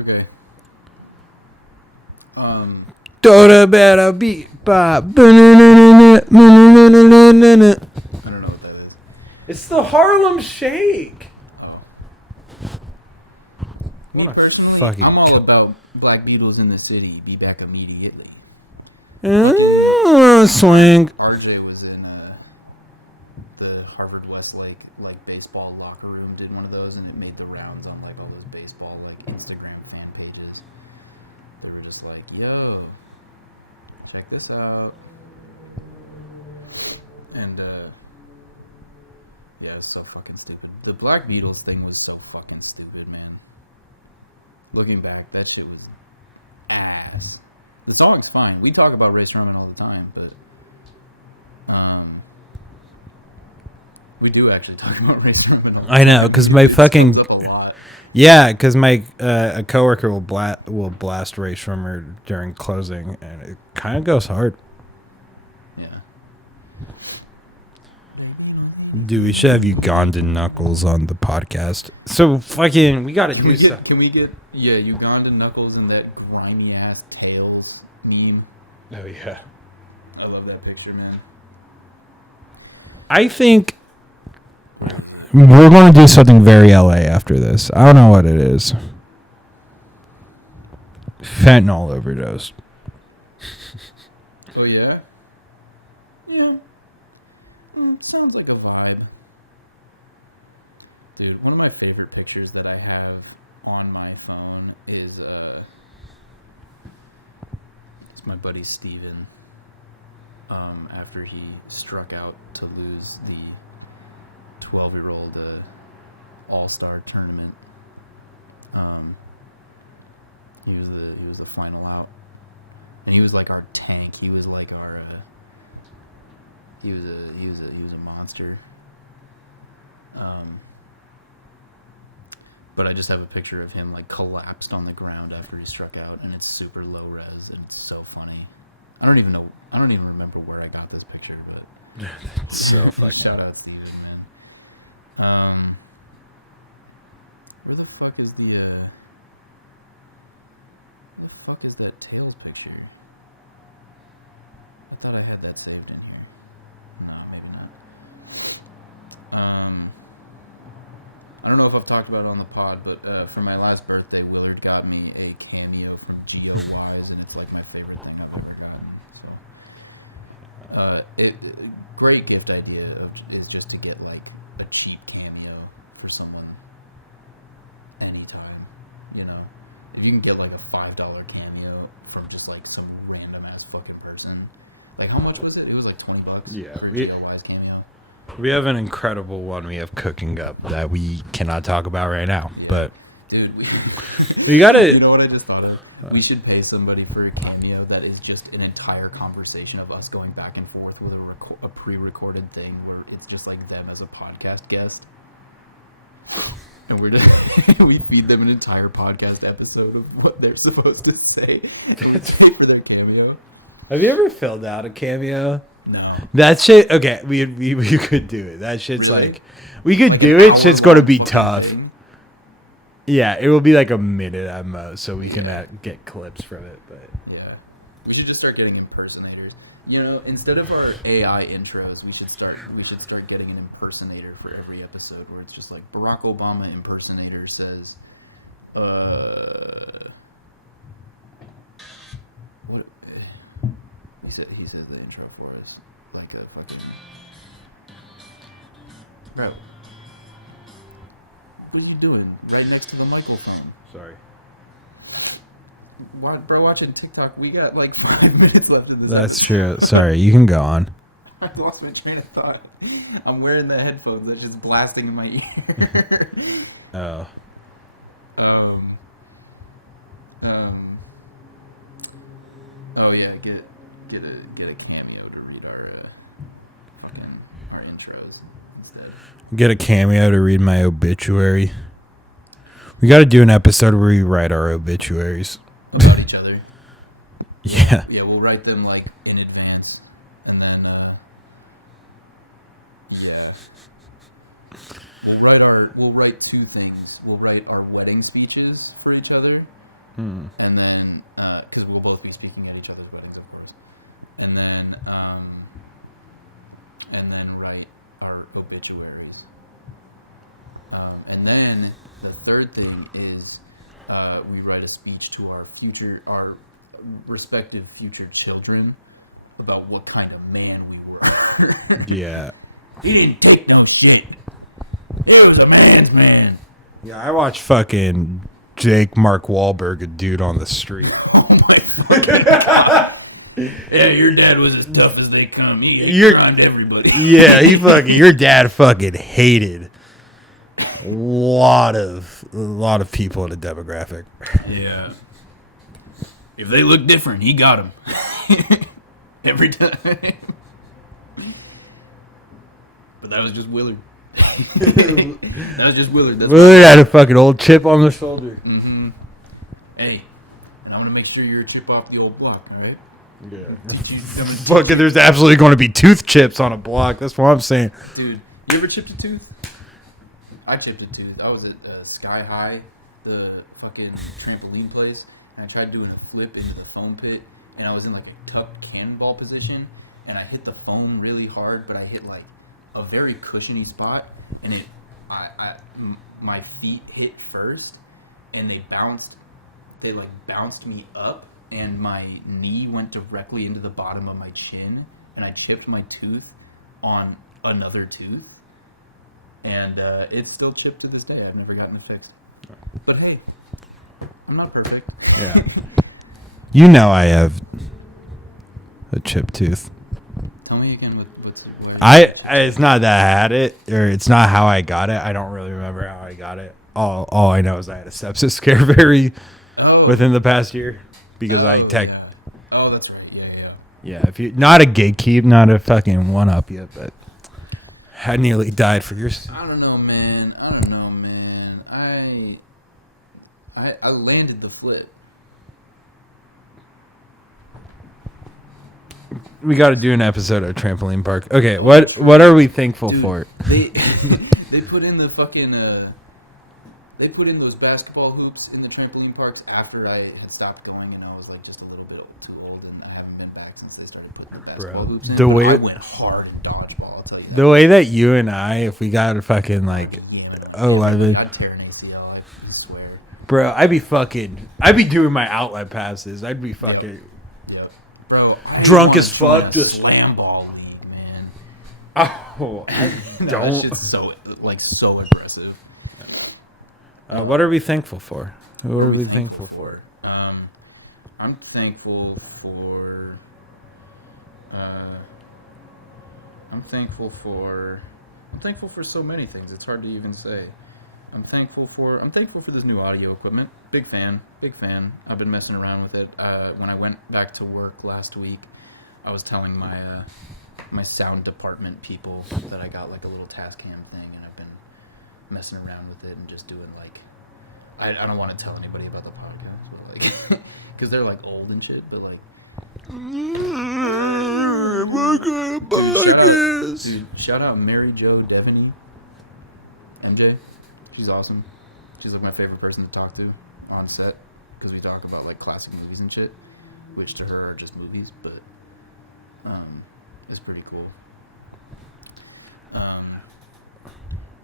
Okay. Doda better beat bop. I don't know what that is. It's the Harlem Shake. I wanna fucking I'm all kill. about Black Beatles in the city. Be back immediately. Swing. RJ was in the Harvard Westlake like baseball locker room. Did one of those, and it made the rounds on like all those baseball like Instagram fan pages. They were just like, "Yo, check this out," and yeah, it's so fucking stupid. The Black Beatles thing was so fucking stupid, man. Looking back, that shit was ass. The song's fine. We talk about Ray Sherman all the time, but we do actually talk about Ray Sherman. I know, because my fucking Up a lot. yeah, because my a coworker will blast Ray Shrummer during closing, and it kind of goes hard. Yeah. Dude, we should have Ugandan Knuckles on the podcast. So fucking, we gotta do stuff. Can we get Ugandan Knuckles and that grimy ass Tails meme? Oh yeah. I love that picture, man. I think we're going to do something very LA after this. I don't know what it is. Fentanyl overdose. Oh yeah. Yeah. Sounds like a vibe. Dude, one of my favorite pictures that I have on my phone is it's my buddy Steven. After he struck out to lose the 12-year-old All-Star tournament. He was the final out, and he was like our tank. He was like our he was a monster. But I just have a picture of him like collapsed on the ground after he struck out, and it's super low res, and it's so funny. I don't even remember where I got this picture, but It's so fucking. shout out Steven, man. Where the fuck is that Tails picture? I thought I had that saved in here. No, maybe not. I don't know if I've talked about it on the pod, but for my last birthday, Willard got me a cameo from Geo's Wise, and it's like my favorite thing I've ever gotten. Great gift idea is just to get like a cheap cameo for someone anytime. You know, if you can get like a $5 cameo from just like some random ass fucking person. Like how much was it? It was like $20. Yeah, for a Geo Wise cameo. We have an incredible one we have cooking up that we cannot talk about right now, but Dude, we gotta. You know what I just thought of? We should pay somebody for a cameo that is just an entire conversation of us going back and forth with a pre-recorded thing where it's just like them as a podcast guest, and we're just we feed them an entire podcast episode of what they're supposed to say. That's for their cameo. Have you ever filled out a cameo? No. That shit. Okay, we could do it. That shit's Really? like, we could Like do an it. Shit's going to hour-long be fucking tough. thing? Yeah, it will be like a minute at most, so we can get clips from it. But Yeah. We should just start getting impersonators. You know, instead of our AI intros, we should start getting an impersonator for every episode where it's just like Barack Obama impersonator says, what he said the intro for us. Like a fucking bro. What are you doing? Right next to the microphone. sorry. Watching TikTok, we got like 5 minutes left in this. That's true. Sorry, you can go on. I lost my train of thought. I'm wearing the headphones that's just blasting in my ear. Oh. Oh yeah, get a cameo to read our intros instead. Get a cameo to read my obituary. We got to do an episode where we write our obituaries. About each other. Yeah. Yeah, we'll write them like in advance, and then we'll write two things. We'll write our wedding speeches for each other, and then because we'll both be speaking at each other's weddings, of course, and then write our obituaries, and then the third thing is we write a speech to our respective future children about what kind of man we were. Yeah. He didn't take no shit. He was a man's man. Yeah, I watched fucking Jake Mark Wahlberg, a dude on the street. Yeah, your dad was as tough as they come. He You're- grind everybody. Yeah, your dad fucking hated a lot of people in the demographic. Yeah. If they look different, he got them. Every time. But that was just Willard. That was just Willard. That's Willard had a fucking old chip on the shoulder. Mm-hmm. Hey, and I want to make sure you're a chip off the old block, all right? Yeah. Dude, Fucking, there's absolutely going to be tooth chips on a block. That's what I'm saying. you ever chipped a tooth? I chipped a tooth. I was at Sky High, the fucking trampoline place, and I tried doing a flip into the foam pit, and I was in like a cupped cannonball position, and I hit the foam really hard, but I hit like a very cushiony spot, and my feet hit first, and they bounced me up, and my knee went directly into the bottom of my chin, and I chipped my tooth on another tooth, and it's still chipped to this day. I've never gotten it fixed. But hey, I'm not perfect. Yeah. You know I have a chipped tooth. Tell me again what It's not that I had it, or it's not how I got it. I don't really remember how I got it. All I know is I had a sepsis scare within the past year because Oh, yeah. Oh, that's right. Yeah. Yeah, if you not a gatekeep, not a fucking one up yet, but I nearly died for yours. I don't know, man. I landed the flip. We got to do an episode of Trampoline Park. Okay, what are we thankful Dude, for? They put in the fucking they put in those basketball hoops in the trampoline parks after I had stopped going, and I was like just a little bit too old, and I haven't been back since they started putting the basketball hoops in. the way- I went hard in dodgeball. I'll tell you. The way that you and I, if we got a fucking like, I'd tear an ACL. I swear. bro, I'd be doing my outlet passes. I'd be fucking Yep. Bro, drunk I as fuck. wanna Just slam ball league, man. oh, I That don't. shit's so aggressive. What are we thankful for? Who are we thankful for? I'm thankful for. I'm thankful for so many things. It's hard to even say. I'm thankful for this new audio equipment. Big fan. I've been messing around with it. When I went back to work last week, I was telling my sound department people that I got like a little task cam thing, and I've been messing around with it and just doing like I don't want to tell anybody about the podcast, but like because they're like old and shit, but like dude, shout out Mary Jo Devaney, MJ. She's awesome. She's like my favorite person to talk to on set because we talk about like classic movies and shit, which to her are just movies, but it's pretty cool.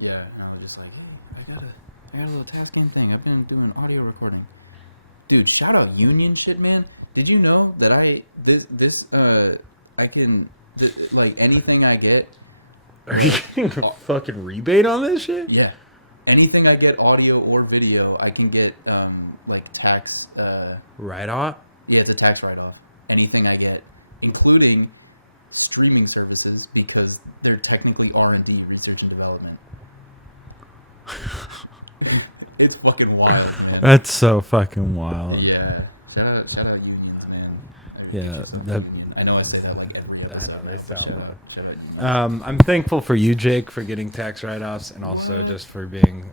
Yeah, and I was just like, hey, I got a little tasking thing. I've been doing audio recording. Dude, shout out union shit, man. Did you know that I can like anything I get? Are you getting a fucking rebate on this shit? Yeah. Anything I get, audio or video, I can get like tax. Write off? Yeah, it's a tax write-off. Anything I get, including streaming services because they're technically R&D, research and development. It's fucking wild, man. That's so fucking wild. Yeah. Shout out unions, man. Yeah, I know I say that like every other. I know, they sound Shout loud. out unions. I'm thankful for you, Jake, for getting tax write-offs, and also just for being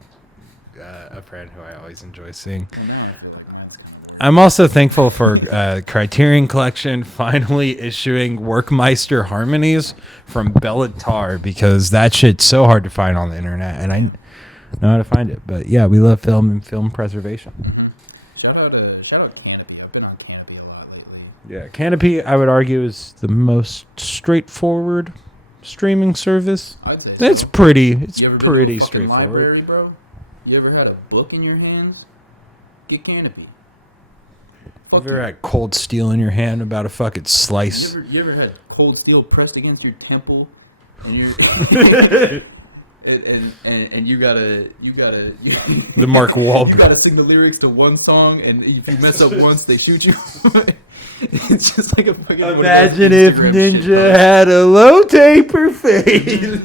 a friend who I always enjoy seeing. I know, I feel like that's kind of I'm also thankful for Criterion Collection finally issuing Workmeister Harmonies from Bellatar, because that shit's so hard to find on the internet, and I know how to find it. But yeah, we love film and film preservation. Shout out Canopy. I've been on Canopy a lot lately. Yeah, Canopy, I would argue, is the most straightforward streaming service. I'd say It's so. pretty. It's You ever been to pretty a fucking straightforward. library, bro? You ever had a book in your hands? Get Canopy. Have you ever had Cold Steel in your hand about a fucking slice? You ever had cold steel pressed against your temple, and you're and you gotta The Mark you Wahlberg. gotta sing the lyrics to one song, and if you mess up once, they shoot you. It's just like a fucking. Imagine if Instagram Ninja shit, had a low taper face.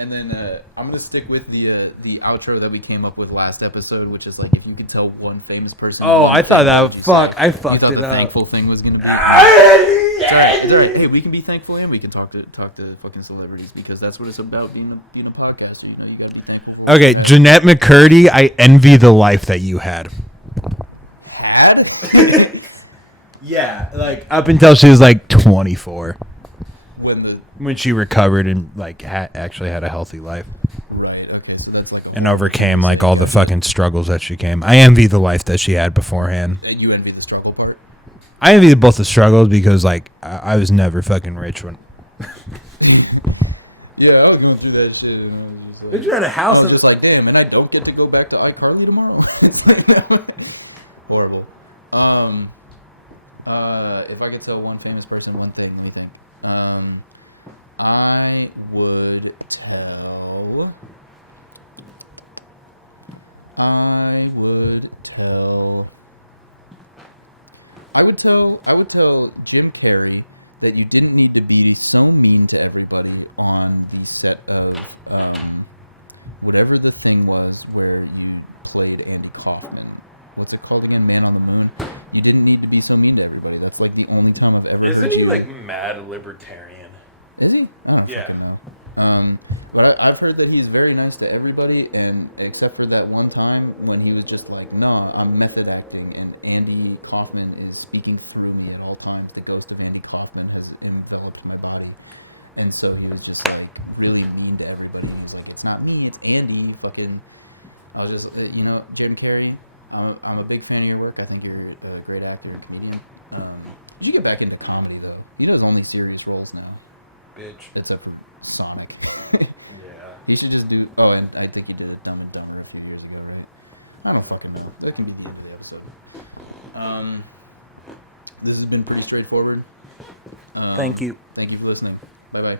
And then I'm gonna stick with the outro that we came up with last episode, which is like if you could tell one famous person. Oh, I thought that. Fuck, I You fucked thought it the up. thankful thing was gonna be. It's all right. Hey, we can be thankful and we can talk to fucking celebrities because that's what it's about being a podcast. You know, you gotta be thankful. For Okay, that. Jeanette McCurdy, I envy the life that you had. Yeah, like up until she was like 24, when she recovered and like actually had a healthy life Right. Okay. So that's like. and overcame like all the fucking struggles that she came. I envy the life that she had beforehand. And you envy the struggle part. I envy both the struggles because like I was never fucking rich when. Yeah, I was going through that shit. And I was just you had a house I'm just like, damn, and I don't get to go back to iCarly tomorrow. Horrible. If I could tell one famous person one thing, what thing? I would tell. I would tell Jim Carrey that you didn't need to be so mean to everybody on the set of whatever the thing was where you played Andy Kaufman. What's it called again? Man on the Moon. You didn't need to be so mean to everybody. That's like the only time I've ever. Isn't heard he you- like mad libertarian? Is he? I don't Yeah. fucking know. But I've heard that he's very nice to everybody, and except for that one time when he was just like, "No, I'm method acting," and Andy Kaufman is speaking through me at all times. The ghost of Andy Kaufman has enveloped my body, and so he was just like really mean to everybody. He was like, "It's not me, it's Andy." Fucking, I was just, Jim Carrey. I'm a big fan of your work. I think you're a great actor and comedian. You should get back into comedy though. He does only serious roles now. Bitch. Except for Sonic. Yeah. He should just do. Oh, and I think he did it Dumb and Dumber a few years ago, right? I don't fucking know. That can be the end of the episode. This has been pretty straightforward. Thank you. Thank you for listening. Bye bye.